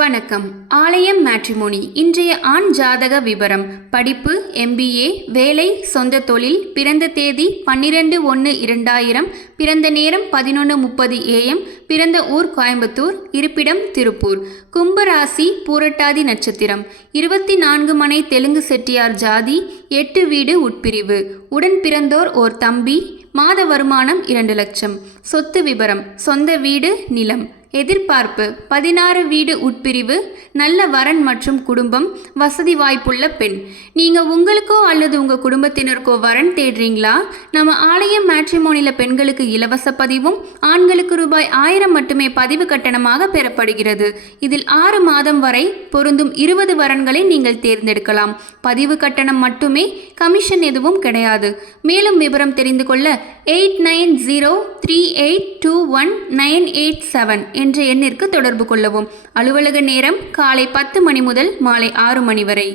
வணக்கம். ஆலயம் மேட்ரிமோனி. இன்றைய ஆண் ஜாதக விபரம். படிப்பு MBA, வேலை சொந்த தொழில், பிறந்த தேதி 12/1/2000, பிறந்த நேரம் 11:30 AM, பிறந்த ஊர் கோயம்புத்தூர், இருப்பிடம் திருப்பூர், கும்பராசி, பூரட்டாதி நட்சத்திரம், 24 மனை தெலுங்கு செட்டியார் ஜாதி, 8 வீடு உட்பிரிவு, உடன் பிறந்தோர் ஓர் தம்பி, மாத வருமானம் 2 லட்சம். சொத்து விபரம். சொந்த வீடு, நிலம். எதிர்பார்ப்பு 16 வீடு உட்பிரிவு, நல்ல வரன் மற்றும் குடும்பம், வசதி வாய்ப்புள்ள பெண். நீங்கள் உங்களுக்கோ அல்லது உங்கள் குடும்பத்தினருக்கோ வரன் தேடுறீங்களா? நம்ம ஆலயம் மேட்ரிமோனியில் பெண்களுக்கு இலவச பதிவும், ஆண்களுக்கு ரூபாய் 1000 மட்டுமே பதிவு கட்டணமாக பெறப்படுகிறது. இதில் 6 மாதம் வரை பொருந்தும் 20 வரன்களை நீங்கள் தேர்ந்தெடுக்கலாம். பதிவு கட்டணம் மட்டுமே, கமிஷன் எதுவும் கிடையாது. மேலும் விவரம் தெரிந்து கொள்ள 8903821987 என்ற எண்ணிற்கு தொடர்பு கொள்ளவும். அலுவலக நேரம் காலை 10 மணி முதல் மாலை 6 மணி வரை.